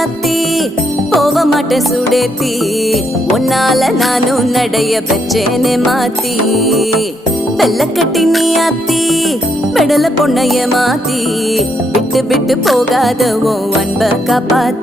ராசாத்தி போக மாட்டேன் சுடேத்தி உன்னால நானும் நடைய பெற்றேனே மாத்தி வெள்ள கட்டி நீ ஆத்தி பெடல பொண்ணைய மாத்தி விட்டு விட்டு போகாத உன் அன்ப காப்பாத்தி